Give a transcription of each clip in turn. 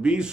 20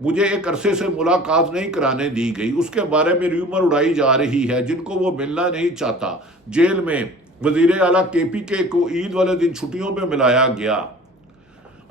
مجھے ایک عرصے سے ملاقات نہیں کرانے دی گئی، اس کے بارے میں ریومر اڑائی جا رہی ہے، جن کو وہ ملنا نہیں چاہتا۔ جیل میں وزیر اعلیٰ KPK کو عید والے دن چھٹیوں پہ ملایا گیا،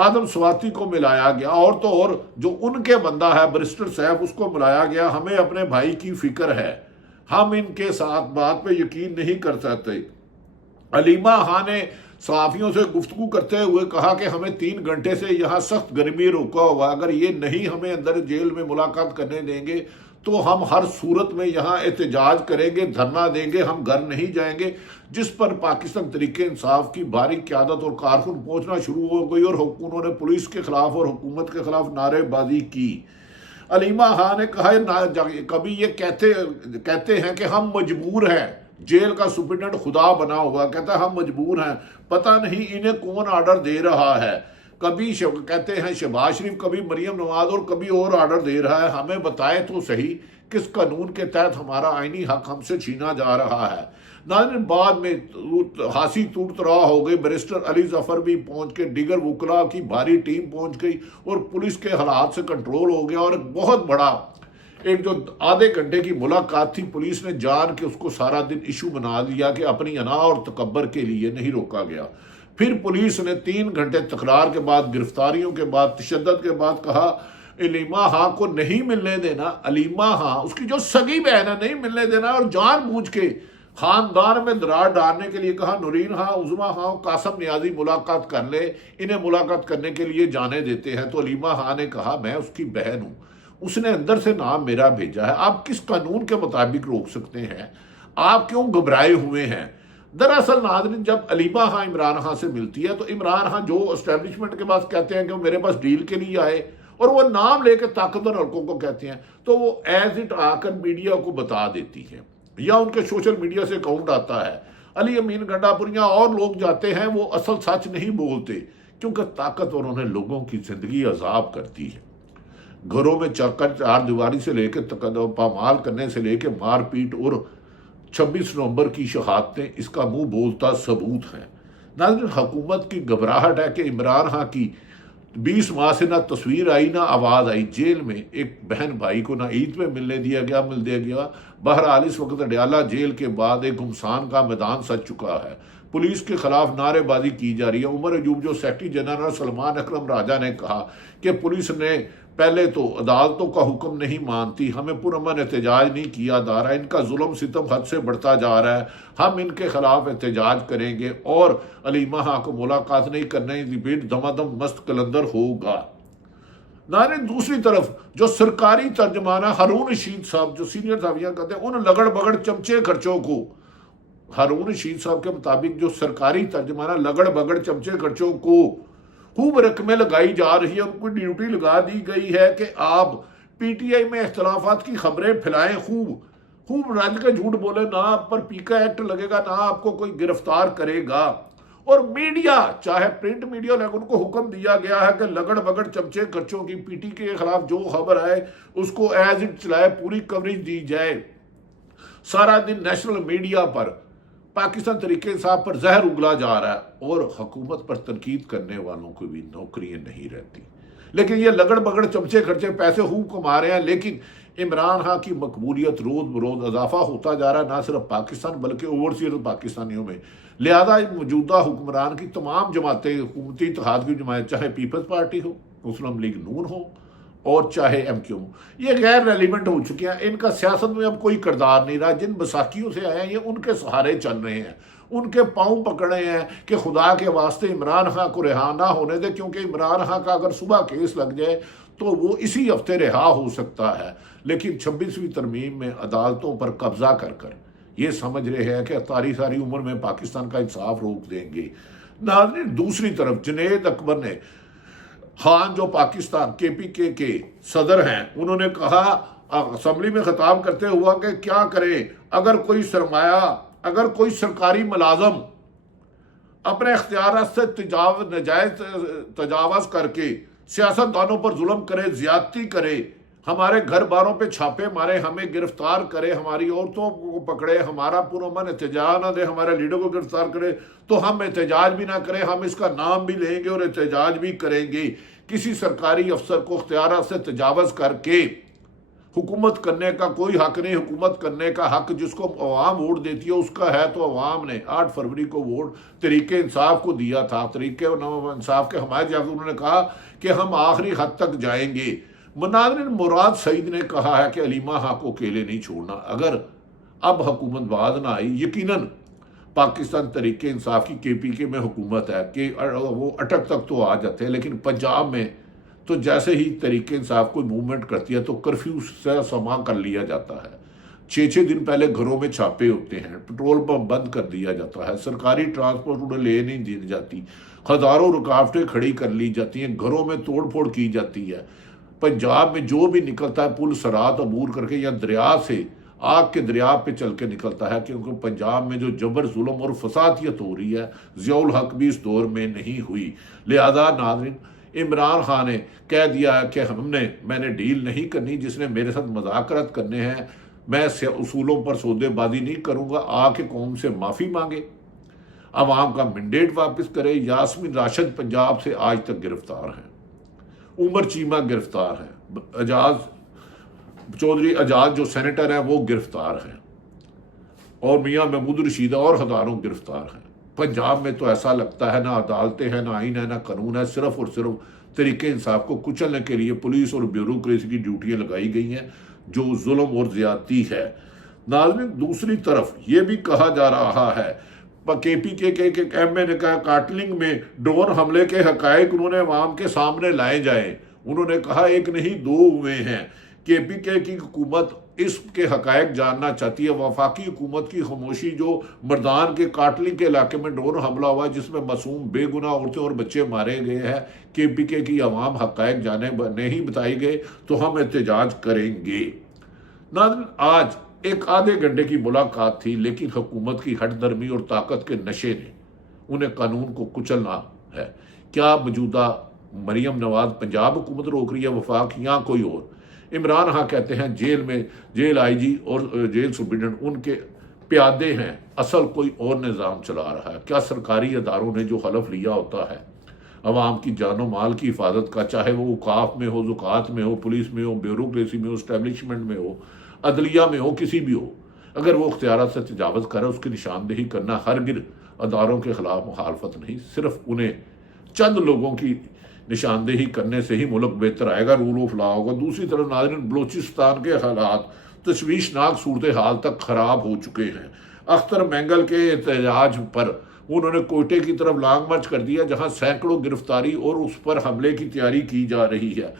آدم سواتی کو ملایا گیا، اور تو اور جو ان کے بندہ ہے برسٹر صاحب اس کو ملایا گیا۔ ہمیں اپنے بھائی کی فکر ہے، ہم ان کے ساتھ بات پہ یقین نہیں کر سکتے۔ علیمہ خان نے صحافیوں سے گفتگو کرتے ہوئے کہا کہ ہمیں 3 گھنٹے سے یہاں سخت گرمی روکا ہوا، اگر یہ نہیں ہمیں اندر جیل میں ملاقات کرنے دیں گے تو ہم ہر صورت میں یہاں احتجاج کریں گے، دھرنا دیں گے، ہم گھر نہیں جائیں گے۔ جس پر پاکستان تحریک انصاف کی بھاری قیادت اور کارکن پہنچنا شروع ہو گئی اور انہوں نے پولیس کے خلاف اور حکومت کے خلاف نعرے بازی کی۔ علیمہ خان نے کہا کبھی یہ کہتے ہیں کہ ہم مجبور ہیں، جیل کا سپرنٹینڈنٹ خدا بنا ہوا کہتا ہے ہم مجبور ہیں، پتہ نہیں انہیں کون آرڈر دے رہا ہے۔ کبھی کہتے ہیں شہباز شریف، کبھی مریم نواز، اور کبھی اور آرڈر دے رہا ہے۔ ہمیں بتائے تو صحیح کس قانون کے تحت ہمارا آئینی حق ہم سے چھینا جا رہا ہے۔ ناظرین، بعد میں ہانسی ٹوٹ تراہ ہو گئی، بیرسٹر علی ظفر بھی پہنچ کے، دیگر وکلاء کی بھاری ٹیم پہنچ گئی اور پولیس کے حالات سے کنٹرول ہو گیا، اور ایک بہت بڑا ایک جو آدھے گھنٹے کی ملاقات تھی، پولیس نے جان کے اس کو سارا دن ایشو بنا دیا کہ اپنی انا اور تکبر کے لیے نہیں روکا گیا۔ پھر پولیس نے 3 گھنٹے تکرار کے بعد، گرفتاریوں کے بعد، تشدد کے بعد کہا علیمہ خان کو نہیں ملنے دینا۔ علیمہ خان اس کی جو سگی بہن ہے نہیں ملنے دینا، اور جان بوجھ کے خاندان میں درار ڈالنے کے لیے کہا نورین خان، عظمیٰ خان، قاسم نیازی ملاقات کر لے، انہیں ملاقات کرنے کے لیے جانے دیتے ہیں۔ تو علیمہ خان نے کہا میں اس کی بہن ہوں، اس نے اندر سے نام میرا بھیجا ہے، آپ کس قانون کے مطابق روک سکتے ہیں؟ آپ کیوں گھبرائے ہوئے ہیں؟ دراصل ناظرین، جب علیمہ خان عمران خان سے ملتی ہے تو عمران خان جو اسٹیبلشمنٹ کے پاس کہتے ہیں کہ وہ میرے پاس ڈیل کے لیے آئے، اور وہ نام لے کے طاقتور حلقوں کو کہتے ہیں، تو وہ ایز اٹ آ کر میڈیا کو بتا دیتی ہے، یا ان کے سوشل میڈیا سے اکاؤنٹ آتا ہے۔ علی امین گنڈا پوریاں اور لوگ جاتے ہیں، وہ اصل سچ نہیں بولتے، کیونکہ طاقتوروں نے لوگوں کی زندگی عذاب کرتی ہے۔ گھروں میں چار دیواری سے لے کے پامال کرنے سے لے کے مار پیٹ، اور 26 نومبر کی شہادتیں اس کا منہ بولتا ثبوت ہے۔ ناظرین، حکومت کی گھبراہٹ ہے کہ عمران خان کی 20 ماہ سے نہ تصویر آئی نہ آواز آئی۔ جیل میں ایک بہن بھائی کو نہ عید میں مل دیا گیا۔ بہرحال اس وقت اڈیالہ جیل کے بعد ایک گمسان کا میدان سج چکا ہے۔ پولیس کے خلاف نعرے بازی کی جا رہی ہے۔ عمر ایوب جو سیکرٹری جنرل سلمان اکرم راجہ نے کہا کہ پولیس نے پہلے تو عدالتوں کا حکم نہیں مانتی، ہمیں پرامن احتجاج نہیں کیا جا رہا، ان کا ظلم ستم حد سے بڑھتا جا رہا ہے، ہم ان کے خلاف احتجاج کریں گے اور علیمہ خان کو ملاقات نہیں کرنے دی، پھر دمادم مست قلندر ہوگا۔ ناظرین، دوسری طرف جو سرکاری ترجمانہ ہارون رشید صاحب جو سینئر صحافیاں کہتے ہیں، ان لگڑ بگڑ چمچے خرچوں کو، ہارون رشید صاحب کے مطابق جو سرکاری ترجمانہ لگڑ بگڑ چمچے خرچوں کو خوب رقمیں لگائی جا رہی ہیں، ان کو ڈیوٹی لگا دی گئی ہے کہ آپ PTI میں اختلافات کی خبریں پھیلائیں، خوب رج کے جھوٹ بولے، نہ آپ پر پیکا ایکٹ لگے گا، نہ آپ کو کوئی گرفتار کرے گا۔ اور میڈیا، چاہے پرنٹ میڈیا، لیکن ان کو حکم دیا گیا ہے کہ لگڑ بگڑ چمچے خرچوں کی PTI کے خلاف جو خبر آئے اس کو ایز اٹ چلائے، پوری کوریج دی جائے۔ سارا دن نیشنل میڈیا پر پاکستان تحریک انصاف پر زہر اگلا جا رہا ہے، اور حکومت پر تنقید کرنے والوں کو بھی نوکریاں نہیں رہتی۔ لیکن یہ لگڑ بگڑ چمچے خرچے پیسے خوب کما رہے ہیں، لیکن عمران خان کی مقبولیت روز بروز اضافہ ہوتا جا رہا ہے، نہ صرف پاکستان بلکہ اوورسیز پاکستانیوں میں۔ لہذا موجودہ حکمران کی تمام جماعتیں، حکومتی اتحاد کی جماعت، چاہے پیپلز پارٹی ہو، مسلم لیگ نون ہو، اور چاہے MQ، یہ غیر ریلیونٹ ہو چکی ہیں، ان کا سیاست میں اب کوئی کردار نہیں رہا۔ جن بساکیوں سے آئے ہیں یہ ان کے سہارے چل رہے ہیں، ان کے پاؤں پکڑے ہیں کہ خدا کے واسطے عمران خان کو رہا نہ ہونے دے، کیونکہ عمران خان کا اگر صبح کیس لگ جائے تو وہ اسی ہفتے رہا ہو سکتا ہے۔ لیکن 26ویں ترمیم میں عدالتوں پر قبضہ کر یہ سمجھ رہے ہیں کہ ساری عمر میں پاکستان کا انصاف روک دیں گے۔ ناظرین، دوسری طرف جنید اکبر نے، خان جو پاکستان KPK کے صدر ہیں، انہوں نے کہا اسمبلی میں خطاب کرتے ہوا کہ کیا کرے اگر کوئی سرکاری ملازم اپنے اختیارات سے ناجائز تجاوز کر کے سیاستدانوں پر ظلم کرے، زیادتی کرے، ہمارے گھر باروں پہ چھاپے مارے، ہمیں گرفتار کرے، ہماری عورتوں کو پکڑے، ہمارا پرامن احتجاج نہ دے، ہمارے لیڈر کو گرفتار کرے، تو ہم احتجاج بھی نہ کریں، ہم اس کا نام بھی لیں گے اور احتجاج بھی کریں گے۔ کسی سرکاری افسر کو اختیارات سے تجاوز کر کے حکومت کرنے کا کوئی حق نہیں. حکومت کرنے کا حق جس کو عوام ووٹ دیتی ہے اس کا ہے. تو عوام نے 8 فروری کو ووٹ تحریک انصاف کو دیا تھا. تحریک انصاف کے حمایت یافتہ انہوں نے کہا کہ ہم آخری حد تک جائیں گے. ناظرین، مراد سعید نے کہا ہے کہ علیمہ حق کو اکیلے نہیں چھوڑنا. اگر اب حکومت بعد نہ آئی، یقیناً پاکستان تحریک انصاف کی KPK میں حکومت ہے کہ وہ اٹک تک تو آ جاتے ہیں، لیکن پنجاب میں تو جیسے ہی تحریک انصاف کوئی موومنٹ کرتی ہے تو کرفیو سے سما کر لیا جاتا ہے. 6 دن پہلے گھروں میں چھاپے ہوتے ہیں، پیٹرول پمپ بند کر دیا جاتا ہے، سرکاری ٹرانسپورٹ انہیں لے نہیں دی جاتی، ہزاروں رکاوٹیں کھڑی کر لی جاتی ہیں، گھروں میں توڑ پھوڑ کی جاتی ہے. پنجاب میں جو بھی نکلتا ہے پل سرات عبور کر کے یا دریا سے آگ کے دریا پہ چل کے نکلتا ہے، کیونکہ پنجاب میں جو جبر، ظلم اور فسادیت ہو رہی ہے، ضیاء الحق بھی اس دور میں نہیں ہوئی. لہذا ناظرین، عمران خان نے کہہ دیا ہے کہ میں نے ڈیل نہیں کرنی، جس نے میرے ساتھ مذاکرات کرنے ہیں میں اصولوں پر سودے بازی نہیں کروں گا. آ کے قوم سے معافی مانگے، عوام کا مینڈیٹ واپس کرے. یاسمین راشد پنجاب سے آج تک گرفتار ہیں، عمر چیمہ گرفتار ہے، چودھری اعجاز جو سینیٹر ہیں وہ گرفتار ہیں، اور میاں محمود رشید اور ہزاروں گرفتار ہیں. پنجاب میں تو ایسا لگتا ہے نہ عدالتیں ہیں، نہ آئین ہے، نہ قانون ہے. صرف اور صرف تحریک انصاف کو کچلنے کے لیے پولیس اور بیوروکریسی کی ڈیوٹیاں لگائی گئی ہیں، جو ظلم اور زیادتی ہے. ناظرین، دوسری طرف یہ بھی کہا جا رہا ہے KPK کے ایم نے کہا کارٹلنگ میں ڈرون حملے کے حقائق انہوں نے عوام کے سامنے لائے جائیں. انہوں نے کہا 1 نہیں 2 ہوئے ہیں. KPK کی حکومت اس کے حقائق جاننا چاہتی ہے. وفاقی حکومت کی خاموشی جو مردان کے کارٹلنگ کے علاقے میں ڈرون حملہ ہوا جس میں معصوم بے گناہ عورتیں اور بچے مارے گئے ہیں، KPK کی عوام حقائق جانے نہیں بتائی گئے تو ہم احتجاج کریں گے. ناظرین، آج ایک آدھے گھنٹے کی ملاقات تھی، لیکن حکومت کی ہٹ درمی اور طاقت کے نشے نے انہیں قانون کو کچلنا ہے. کیا موجودہ مریم نواز پنجاب حکومت روک رہی ہے، وفاق یا کوئی اور؟ عمران خان کہتے ہیں جیل IG اور جیل سپرنٹینڈنٹ ان کے پیادے ہیں، اصل کوئی اور نظام چلا رہا ہے. کیا سرکاری اداروں نے جو حلف لیا ہوتا ہے عوام کی جان و مال کی حفاظت کا، چاہے وہ اوقاف میں ہو، زکوٰۃ میں ہو، پولیس میں ہو، بیوروکریسی میں ہو، اسٹیبلشمنٹ میں ہو، عدلیہ میں ہو، کسی بھی ہو، اگر وہ اختیارات سے تجاوز کرے اس کی نشاندہی کرنا ہرگز اداروں کے خلاف مخالفت نہیں. صرف انہیں چند لوگوں کی نشاندہی کرنے سے ہی ملک بہتر آئے گا، رول آف لا ہوگا. دوسری طرف ناظرین، بلوچستان کے حالات تشویشناک صورتحال تک خراب ہو چکے ہیں. اختر مینگل کے احتجاج پر انہوں نے کوئٹے کی طرف لانگ مارچ کر دیا، جہاں سینکڑوں گرفتاری اور اس پر حملے کی تیاری کی جا رہی ہے.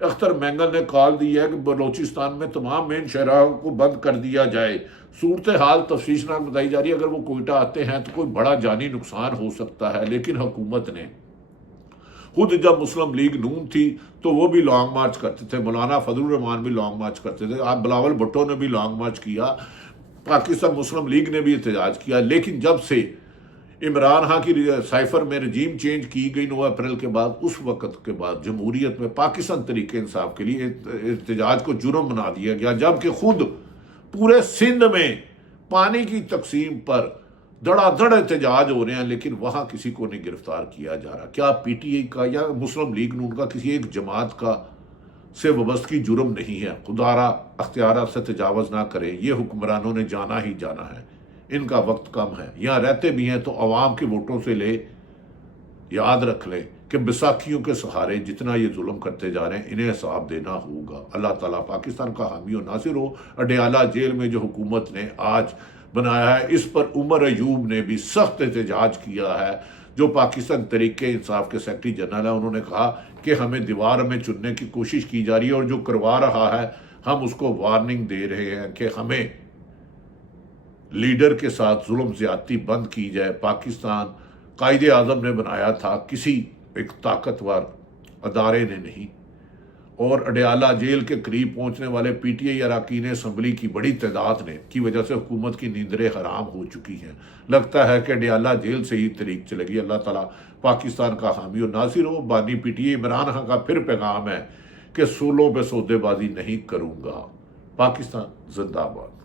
اختر مینگل نے کال دی ہے کہ بلوچستان میں تمام مین شاہراہوں کو بند کر دیا جائے. صورتحال تشویشناک بتائی جا رہی ہے. اگر وہ کوئٹہ آتے ہیں تو کوئی بڑا جانی نقصان ہو سکتا ہے. لیکن حکومت نے خود جب مسلم لیگ نون تھی تو وہ بھی لانگ مارچ کرتے تھے، مولانا فضل الرحمان بھی لانگ مارچ کرتے تھے، آپ بلاول بھٹو نے بھی لانگ مارچ کیا، پاکستان مسلم لیگ نے بھی احتجاج کیا. لیکن جب سے عمران خان کی سائفر میں رجیم چینج کی گئی 9 اپریل کے بعد، اس وقت کے بعد جمہوریت میں پاکستان تحریک انصاف کے لیے احتجاج کو جرم بنا دیا گیا، جبکہ خود پورے سندھ میں پانی کی تقسیم پر دڑا دڑ احتجاج ہو رہے ہیں، لیکن وہاں کسی کو نہیں گرفتار کیا جا رہا. کیا PTI کا یا مسلم لیگ نون کا کسی ایک جماعت کا سے وابستگی جرم نہیں ہے؟ خدا را اختیارات سے تجاوز نہ کریں، یہ حکمرانوں نے جانا ہی جانا ہے. ان کا وقت کم ہے، یہاں رہتے بھی ہیں تو عوام کے ووٹوں سے لے. یاد رکھ لیں کہ بیساکھیوں کے سہارے جتنا یہ ظلم کرتے جا رہے ہیں انہیں حساب دینا ہوگا. اللہ تعالیٰ پاکستان کا حامی و ناصر ہو. اڈیالہ جیل میں جو حکومت نے آج بنایا ہے، اس پر عمر ایوب نے بھی سخت احتجاج کیا ہے، جو پاکستان تحریک انصاف کے سیکرٹری جنرل ہیں. انہوں نے کہا کہ ہمیں دیوار میں چننے کی کوشش کی جا رہی ہے، اور جو کروا رہا ہے ہم اس کو وارننگ دے رہے ہیں کہ ہمیں لیڈر کے ساتھ ظلم زیادتی بند کی جائے. پاکستان قائد اعظم نے بنایا تھا، کسی ایک طاقتور ادارے نے نہیں. اور اڈیالہ جیل کے قریب پہنچنے والے PTI اراکین اسمبلی کی بڑی تعداد نے کی وجہ سے حکومت کی نیندریں حرام ہو چکی ہیں. لگتا ہے کہ اڈیالہ جیل سے ہی تحریک چلے گی. اللہ تعالیٰ پاکستان کا حامی و ناصر ہو. بانی PTI عمران خان کا پھر پیغام ہے کہ سولوں پہ سودے بازی نہیں کروں گا. پاکستان زندہ باد.